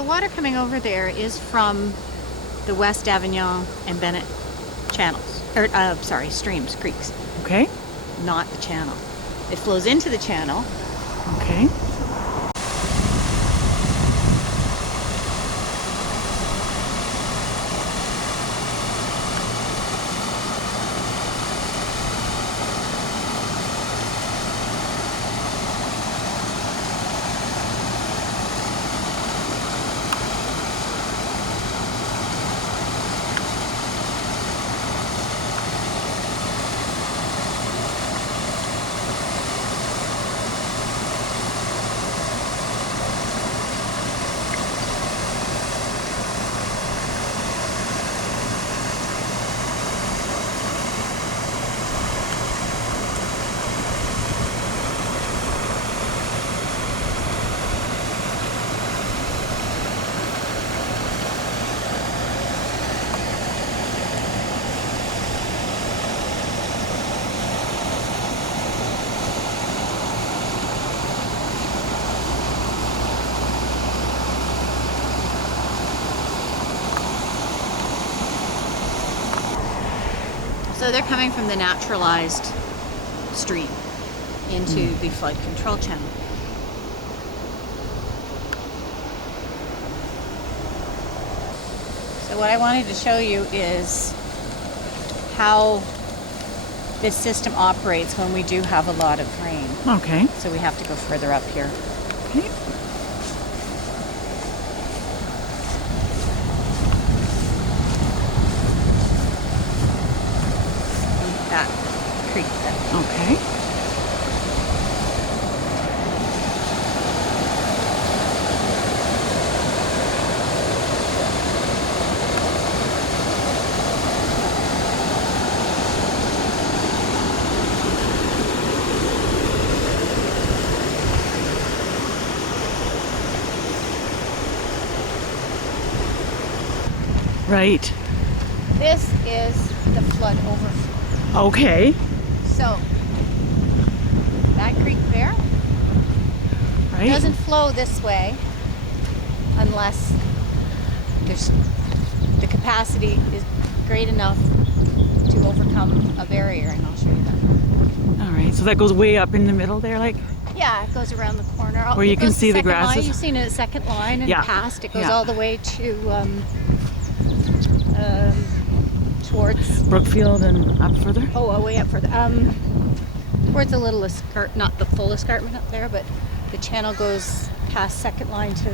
the water coming over there is from the West Davignon and Bennett channels, or sorry, streams, creeks. Okay. Not the channel. It flows into the channel. Okay. So they're coming from the naturalized stream into the flood control channel. So what I wanted to show you is how this system operates when we do have a lot of rain. Okay. So we have to go further up here. Okay. That creek there. Okay. Right. This is the flood overflow. Okay. So that creek there Right. doesn't flow this way unless there's the capacity is great enough to overcome a barrier, and I'll show you that. All right. So that goes way up in the middle there, like. Yeah, it goes around the corner. Where you It can goes see the second line. grasses. You've seen a second line and Yeah. past. It goes Yeah. all the way to towards Brookfield and up further. way up further. Towards a little not the full escarpment up there, but the channel goes past second line to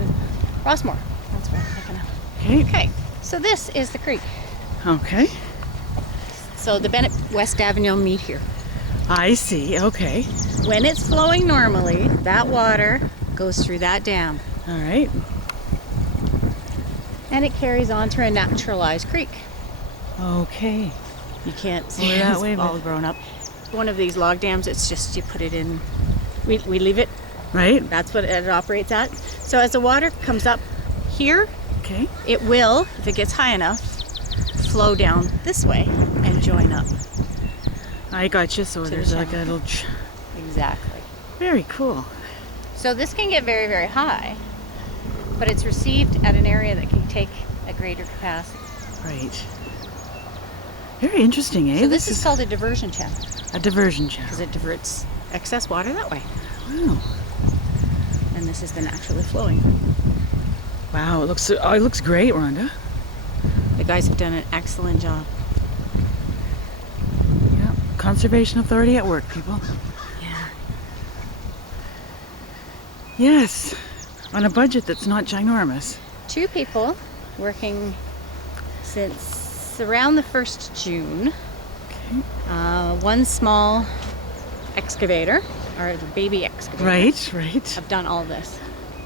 Rossmore. That's where I'm thinking of. Okay. Okay, so this is the creek. Okay. So the Bennett-West Davignon meet here. I see. Okay. When it's flowing normally, that water goes through that dam All right. and it carries on through a naturalized creek. Okay. You can't see Over that it's way, all but- grown up. One of these log dams, it's just you put it in, we leave it, Right. that's what it operates at. So as the water comes up here, Okay. it will, if it gets high enough, flow down this way and join up. I got you. So the there's like a channel. little. Exactly. Very cool. So this can get very, very high, but it's received at an area that can take a greater capacity. Right. Very interesting, eh? So this is called a diversion channel a diversion channel. because it diverts excess water that way. Wow. And this has been naturally flowing. Wow. It looks great, Rhonda. The guys have done an excellent job. Yeah. Conservation Authority at work, people. Yeah. Yes. On a budget that's not ginormous. 2 people working since around the 1st June. Okay. One small excavator, or the baby excavator. Right. Right. Have done all this.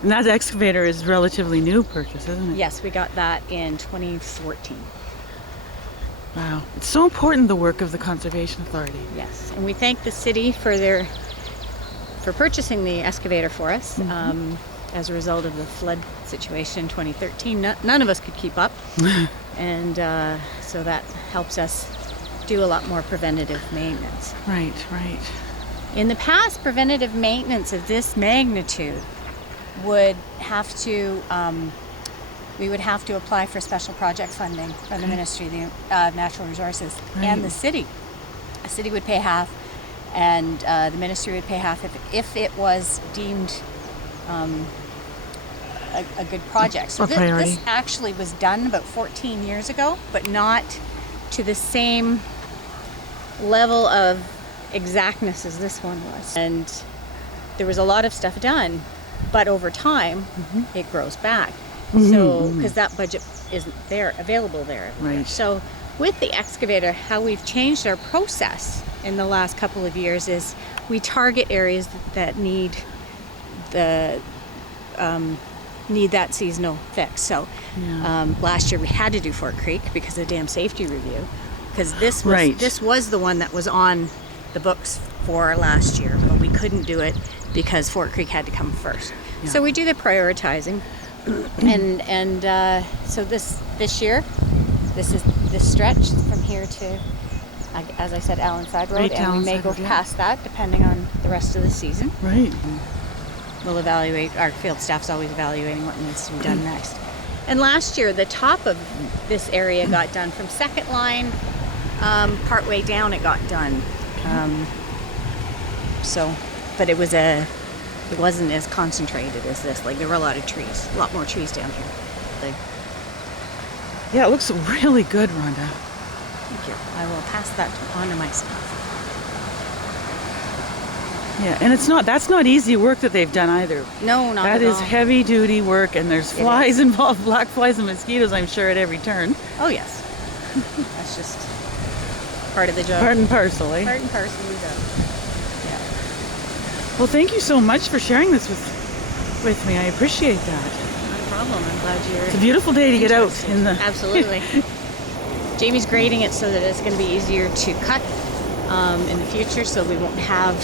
And that excavator is relatively new purchase, isn't it? Yes, we got that in 2014. Wow. It's so important, the work of the Conservation Authority. Yes, and we thank the city for purchasing the excavator for us. As a result of the flood situation in 2013, none of us could keep up, and so that helps us do a lot more preventative maintenance. Right. Right. In the past, preventative maintenance of this magnitude would have to we would have to apply for special project funding from the Ministry of Natural Resources and the city. The city would pay half, and the ministry would pay half if it was deemed a good project. So this actually was done about 14 years ago, but not to the same level of exactness as this one was. And there was a lot of stuff done, but over time, it grows back. So, because that budget isn't there, available there. Right. So, with the excavator, how we've changed our process in the last couple of years is we target areas that need that seasonal fix. So, last year we had to do Fort Creek because of the dam safety review, because this was the one that was on the books for last year, but we couldn't do it because Fort Creek had to come first. Yeah. So we do the prioritizing. and so this year, this is this stretch from here to, as I said, Allenside Road, and we may go past that depending on the rest of the season. Right. We'll evaluate. Our field staff's always evaluating what needs to be done next. And last year, the top of this area got done from second line, partway down. It got done. But it wasn't as concentrated as this. Like, there were a lot more trees down here. Yeah, it looks really good, Rhonda. Thank you. I will pass that on to my staff. Yeah, and that's not easy work that they've done either. No, not at all. That is heavy duty work, and there's flies involved, black flies and mosquitoes, I'm sure, at every turn. Oh, yes. That's just part of the job. Part and parcel, eh? Part and parcel of the job. Well, thank you so much for sharing this with me. I appreciate that. Not a problem. I'm glad you're... It's a beautiful day to get out in the... Absolutely. Jamie's grading it so that it's going to be easier to cut in the future, so we won't have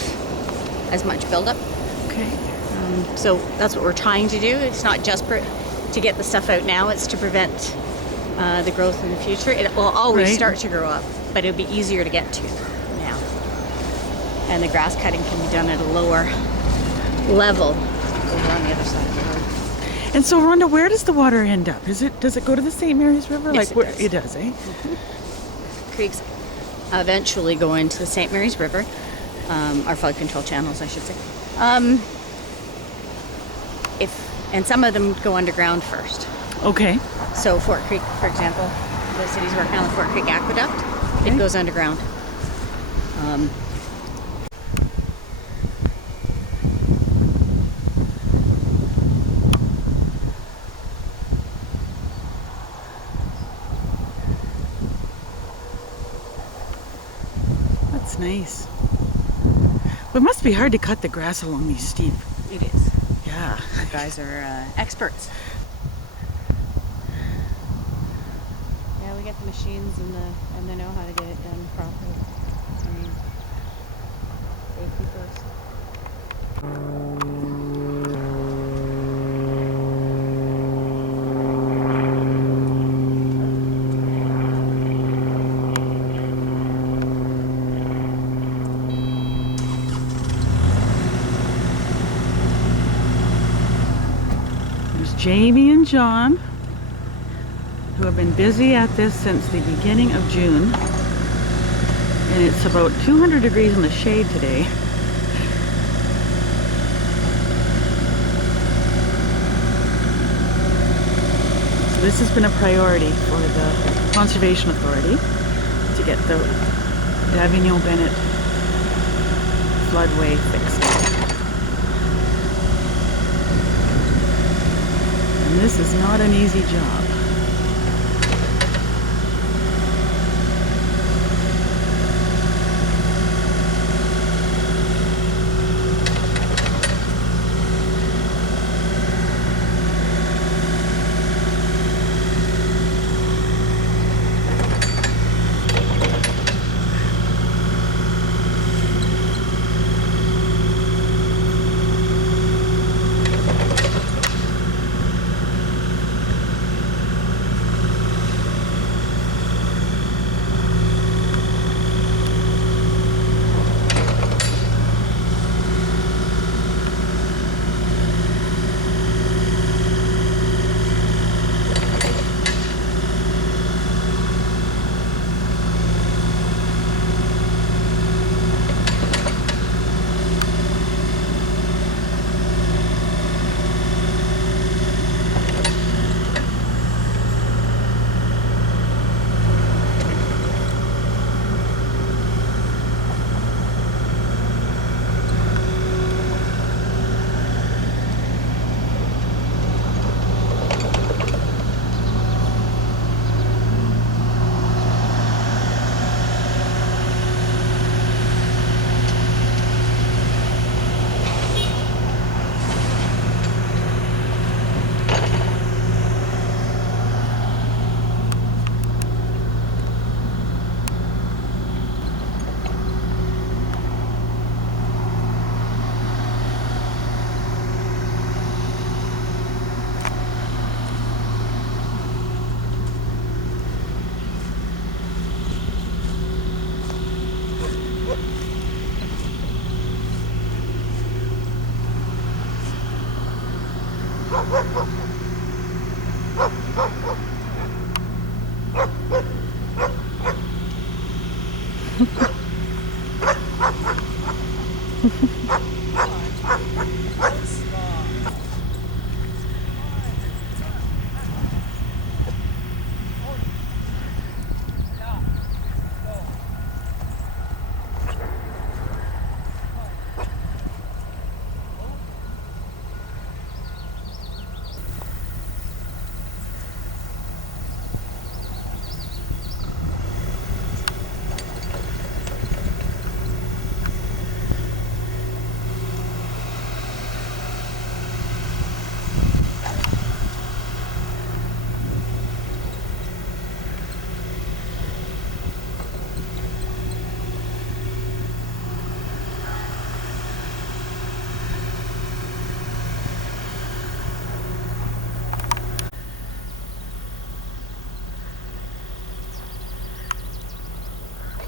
as much buildup. Okay. So that's what we're trying to do. It's not just to get the stuff out now, it's to prevent the growth in the future. It will always start to grow up, but it'll be easier to get to now. And the grass cutting can be done at a lower level over on the other side of the road. And so, Rhonda, where does the water end up? Does it go to the St. Mary's River? Yes, it does, eh? Creeks eventually go into the St. Mary's River, our flood control channels, I should say. And some of them go underground first. Okay. So Fort Creek, for example, the city's working on the Fort Creek Aqueduct. Okay. It goes underground. That's nice. But it must be hard to cut the grass along these steep. It is. Yeah. You guys are experts. Yeah, we get the machines and they know how to get it done properly. I mean, safety first. Jamie and John, who have been busy at this since the beginning of June, and it's about 200 degrees in the shade today. So this has been a priority for the Conservation Authority to get the Davignon Bennett floodway fixed. And this is not an easy job.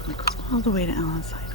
It goes all the way to Allen's side.